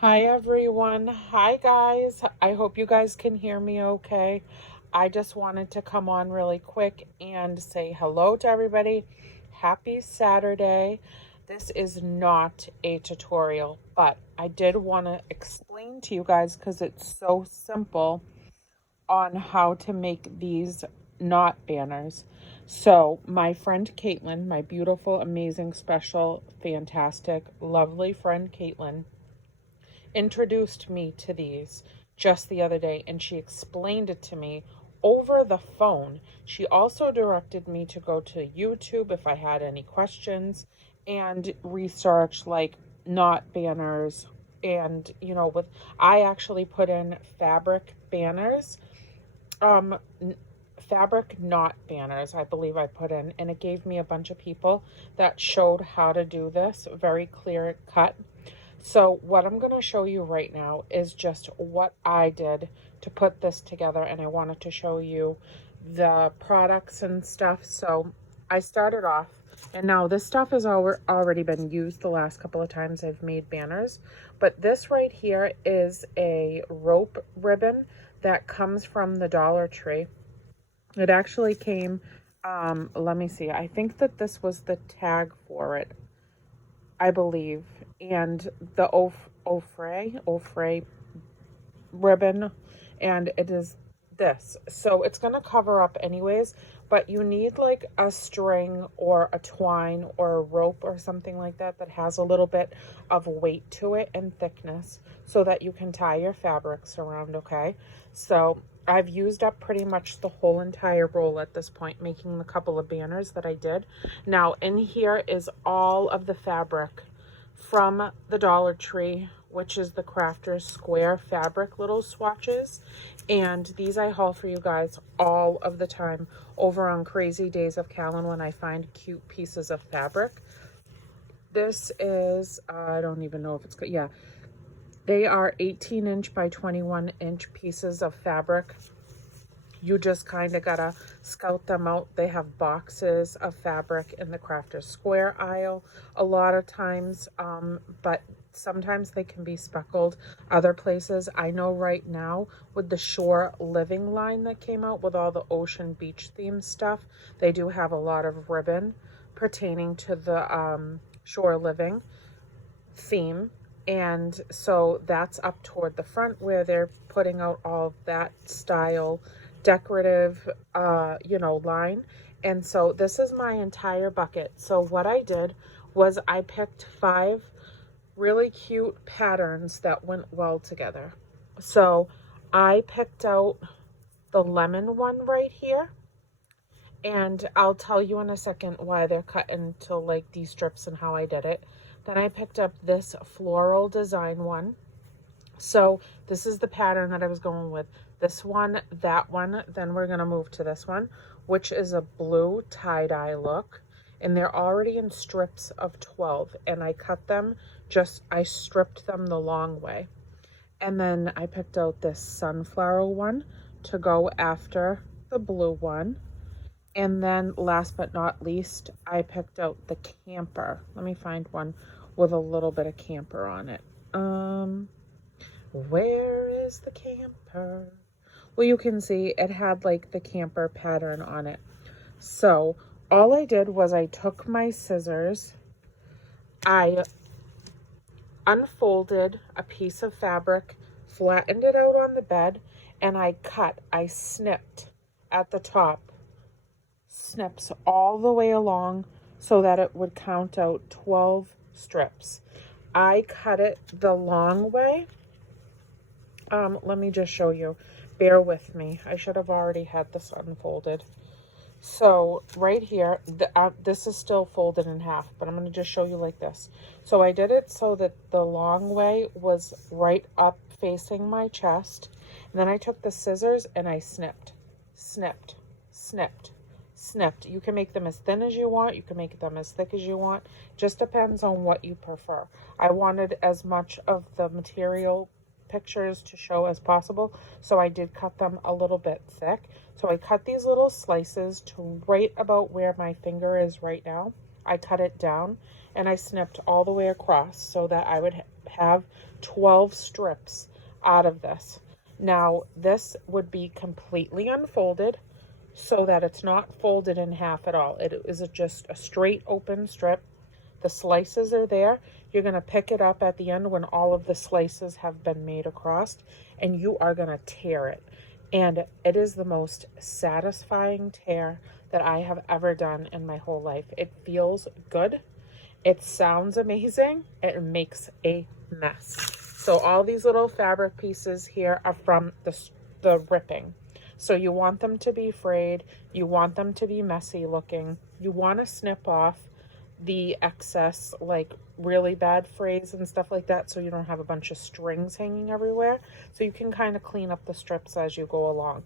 Hi everyone. Hi guys. I hope you guys can hear me okay. I just wanted to come on really quick and say hello to everybody. Happy Saturday. This is not a tutorial, but I did want to explain to you guys because it's so simple on how to make these knot banners. So, my friend Caitlin, my beautiful, amazing, special, fantastic, lovely friend Caitlin, introduced me to these just the other day, and she explained it to me over the phone. She also directed me to go to YouTube if I had any questions and research like knot banners. And with I actually put in fabric banners, um fabric knot banners, I believe I put in, and it gave me a bunch of people that showed how to do this very clear cut. So what I'm going to show you right now is just what I did to put this together, and I wanted to show you the products and stuff. So I started off, and now this stuff has already been used the last couple of times I've made banners, but this right here is a rope ribbon that comes from the Dollar Tree. It actually came, let me see, I think that this was the tag for it, I believe, and the Ofray ribbon, and it is this. So it's going to cover up anyways, but you need like a string or a twine or a rope or something like that that has a little bit of weight to it and thickness so that you can tie your fabrics around, okay? So I've used up pretty much the whole entire roll at this point, making the couple of banners that I did. Now in here is all of the fabric from the Dollar Tree, which is the Crafters Square fabric little swatches. And these I haul for you guys all of the time over on Crazy Days of Callan when I find cute pieces of fabric. This is, I don't even know if it's good. Yeah, they are 18-inch by 21-inch pieces of fabric. You just kind of gotta scout them out. They have boxes of fabric in the Crafters Square aisle a lot of times, but sometimes they can be speckled other places. I know right now with the Shore Living line that came out with all the ocean beach theme stuff, they do have a lot of ribbon pertaining to the Shore Living theme. And so that's up toward the front where they're putting out all of that style decorative line. And so this is my entire bucket. So what I did was I picked 5 really cute patterns that went well together. So I picked out the lemon one right here, and I'll tell you in a second why they're cut into like these strips and how I did it. Then I picked up this floral design one. So this is the pattern that I was going with. This one, that one, then we're gonna move to this one, which is a blue tie-dye look. And they're already in strips of 12. And I cut them, I stripped them the long way. And then I picked out this sunflower one to go after the blue one. And then last but not least, I picked out the camper. Let me find one with a little bit of camper on it. Where is the camper? Well, you can see it had like the camper pattern on it. So all I did was I took my scissors, I unfolded a piece of fabric, flattened it out on the bed, and I snipped at the top, snips all the way along so that it would count out 12 strips. I cut it the long way. Let me just show you. Bear with me. I should have already had this unfolded. So right here, this is still folded in half, but I'm going to just show you like this. So I did it so that the long way was right up facing my chest. And then I took the scissors and I snipped, snipped, snipped, snipped. You can make them as thin as you want. You can make them as thick as you want. Just depends on what you prefer. I wanted as much of the material pictures to show as possible, so I did cut them a little bit thick. So I cut these little slices to right about where my finger is right now. I cut it down and I snipped all the way across so that I would have 12 strips out of this. Now, this would be completely unfolded so that it's not folded in half at all. It is just a straight open strip. The slices are there. You're going to pick it up at the end when all of the slices have been made across, and you are going to tear it. And it is the most satisfying tear that I have ever done in my whole life. It feels good. It sounds amazing. It makes a mess. So all these little fabric pieces here are from the ripping. So you want them to be frayed. You want them to be messy looking. You want to snip off the excess, like really bad frays and stuff like that, so you don't have a bunch of strings hanging everywhere. So you can kind of clean up the strips as you go along.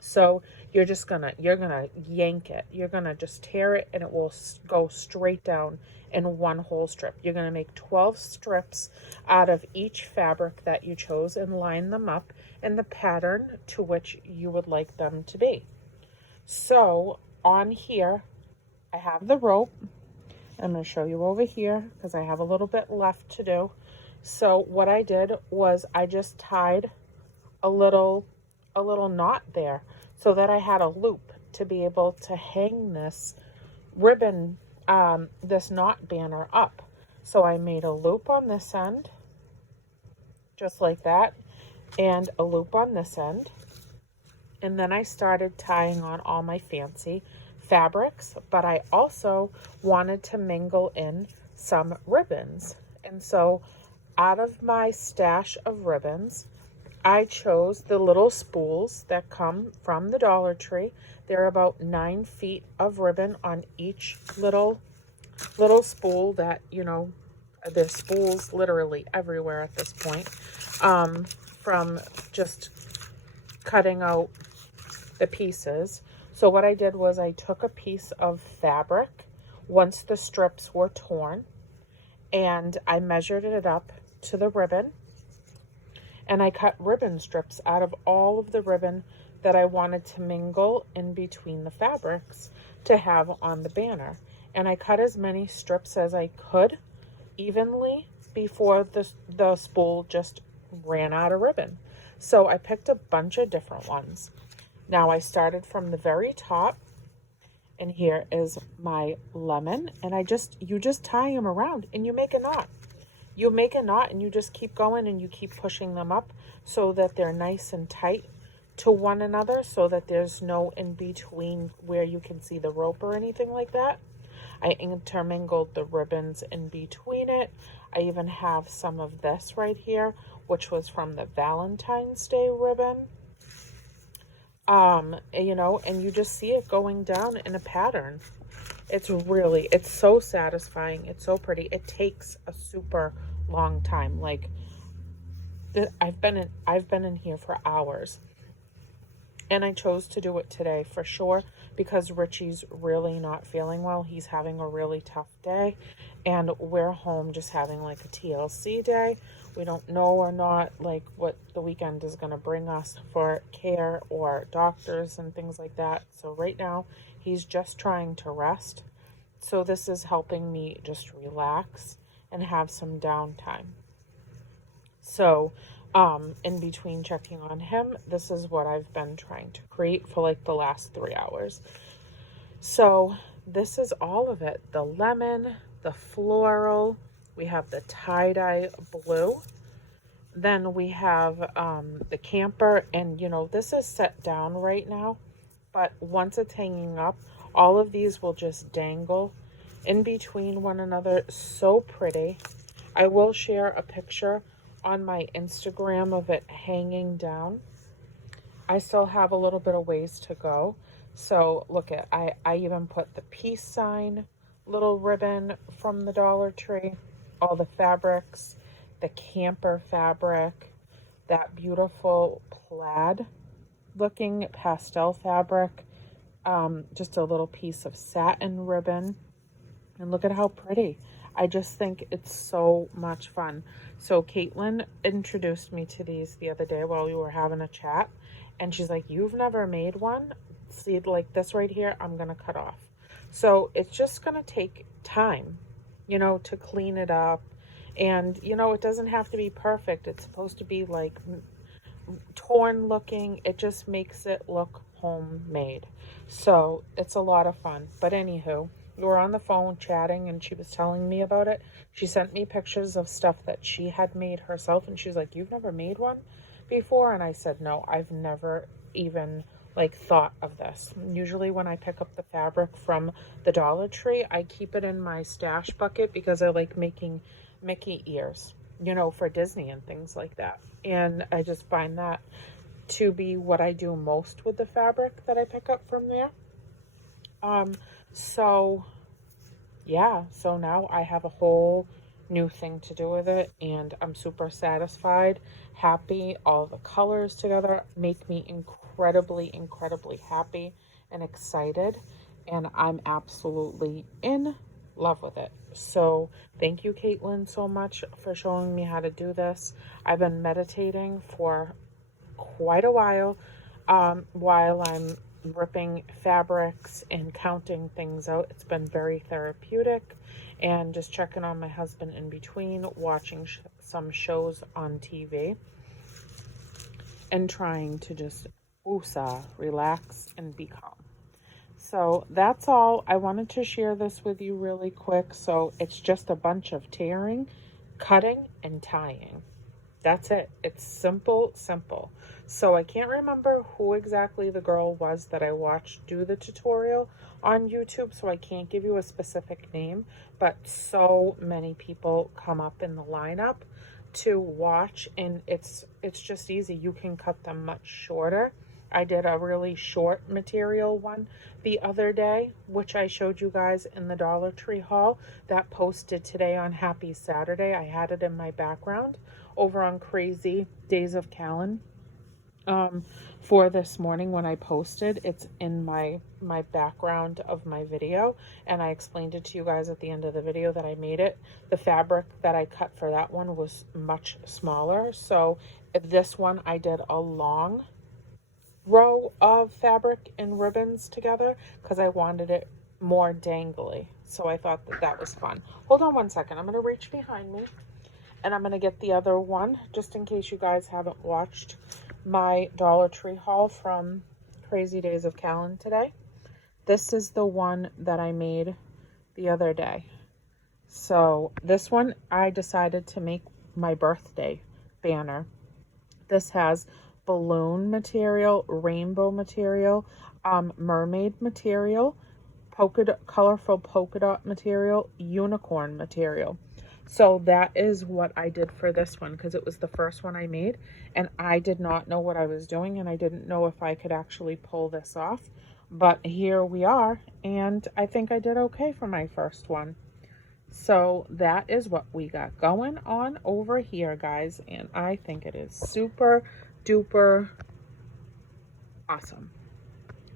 So you're gonna yank it. You're gonna just tear it, and it will go straight down in one whole strip. You're gonna make 12 strips out of each fabric that you chose and line them up in the pattern to which you would like them to be. So on here, I have the rope. I'm going to show you over here because I have a little bit left to do. So what I did was I just tied a little knot there so that I had a loop to be able to hang this ribbon, this knot banner up. So I made a loop on this end, just like that, and a loop on this end. And then I started tying on all my fancy fabrics, but I also wanted to mingle in some ribbons. And so out of my stash of ribbons, I chose the little spools that come from the Dollar Tree. They're about 9 feet of ribbon on each little spool that, you know, there's spools literally everywhere at this point, from just cutting out the pieces. So what I did was I took a piece of fabric once the strips were torn, and I measured it up to the ribbon, and I cut ribbon strips out of all of the ribbon that I wanted to mingle in between the fabrics to have on the banner. And I cut as many strips as I could evenly before the spool just ran out of ribbon. So I picked a bunch of different ones. Now I started from the very top, and here is my lemon, and you just tie them around and you make a knot. You make a knot and you just keep going and you keep pushing them up so that they're nice and tight to one another, so that there's no in between where you can see the rope or anything like that. I intermingled the ribbons in between it. I even have some of this right here, which was from the Valentine's Day ribbon. You know, and you just see it going down in a pattern. It's so satisfying. It's so pretty. It takes a super long time. Like, I've been in here for hours, and I chose to do it today for sure because Richie's really not feeling well. He's having a really tough day, and we're home just having like a TLC day. We don't know or not like what the weekend is going to bring us for care or doctors and things like that. So right now he's just trying to rest. So this is helping me just relax and have some downtime. So in between checking on him, this is what I've been trying to create for like the last 3 hours. So this is all of it. The lemon, the floral, we have the tie-dye blue. Then we have the camper, and you know, this is set down right now, but once it's hanging up, all of these will just dangle in between one another. So pretty. I will share a picture on my Instagram of it hanging down. I still have a little bit of ways to go. So look at, I even put the peace sign little ribbon from the Dollar Tree, all the fabrics, the camper fabric, that beautiful plaid looking pastel fabric, just a little piece of satin ribbon, and look at how pretty. I just think it's so much fun. So Caitlin introduced me to these the other day while we were having a chat, and she's like, "You've never made one? See, like this right here, I'm gonna cut off." So it's just gonna take time, you know, to clean it up And, you know, it doesn't have to be perfect. It's supposed to be like torn looking. It just makes it look homemade. So it's a lot of fun. But anywho, we were on the phone chatting and she was telling me about it. She sent me pictures of stuff that she had made herself and she's like, "You've never made one before?" And I said, "No, I've never even like thought of this." Usually when I pick up the fabric from the Dollar Tree, I keep it in my stash bucket because I like making Mickey ears, you know, for Disney and things like that. And I just find that to be what I do most with the fabric that I pick up from there. So yeah, so now I have a whole new thing to do with it and I'm super satisfied, happy. All the colors together make me incredibly happy and excited, and I'm absolutely in love with it. So thank you, Caitlin, so much for showing me how to do this. I've been meditating for quite a while I'm ripping fabrics and counting things out. It's been very therapeutic, and just checking on my husband in between, watching some shows on TV, and trying to just woosah, relax, and be calm. So that's all. I wanted to share this with you really quick. So it's just a bunch of tearing, cutting, and tying. That's it. It's simple. So I can't remember who exactly the girl was that I watched do the tutorial on YouTube, so I can't give you a specific name, but so many people come up in the lineup to watch, and it's just easy. You can cut them much shorter. I did a really short material one the other day, which I showed you guys in the Dollar Tree haul that posted today on Happy Saturday. I had it in my background over on Crazy Days of Callan. For this morning when I posted, it's in my background of my video, and I explained it to you guys at the end of the video that I made it. The fabric that I cut for that one was much smaller, so this one I did a long row of fabric and ribbons together because I wanted it more dangly. So I thought that that was fun. Hold on one second. I'm going to reach behind me and I'm going to get the other one just in case you guys haven't watched my Dollar Tree haul from Crazy Days of Callan today. This is the one that I made the other day. So this one I decided to make my birthday banner. This has balloon material, rainbow material, mermaid material, colorful polka dot material, unicorn material. So that is what I did for this one because it was the first one I made, and I did not know what I was doing, and I didn't know if I could actually pull this off. But here we are, and I think I did okay for my first one. So that is what we got going on over here, guys, and I think it is super duper awesome.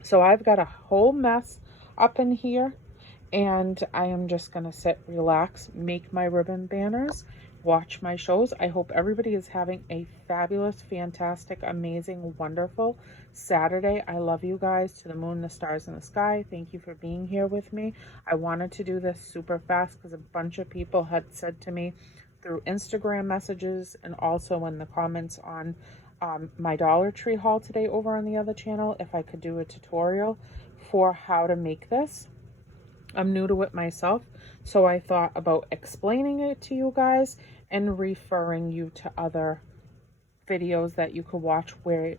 So I've got a whole mess up in here, and I am just going to sit, relax, make my ribbon banners, watch my shows. I hope everybody is having a fabulous, fantastic, amazing, wonderful Saturday. I love you guys to the moon, the stars, and the sky. Thank you for being here with me. I wanted to do this super fast because a bunch of people had said to me through Instagram messages and also in the comments on my Dollar Tree haul today over on the other channel if I could do a tutorial for how to make this. I'm new to it myself, so I thought about explaining it to you guys and referring you to other videos that you could watch where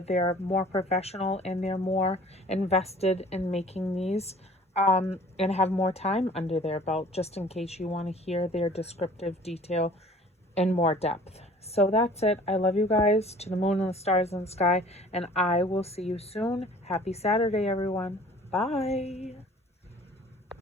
they're more professional and they're more invested in making these and have more time under their belt, just in case you want to hear their descriptive detail in more depth. So that's it. I love you guys to the moon and the stars and the sky, and I will see you soon. Happy Saturday, everyone. Bye.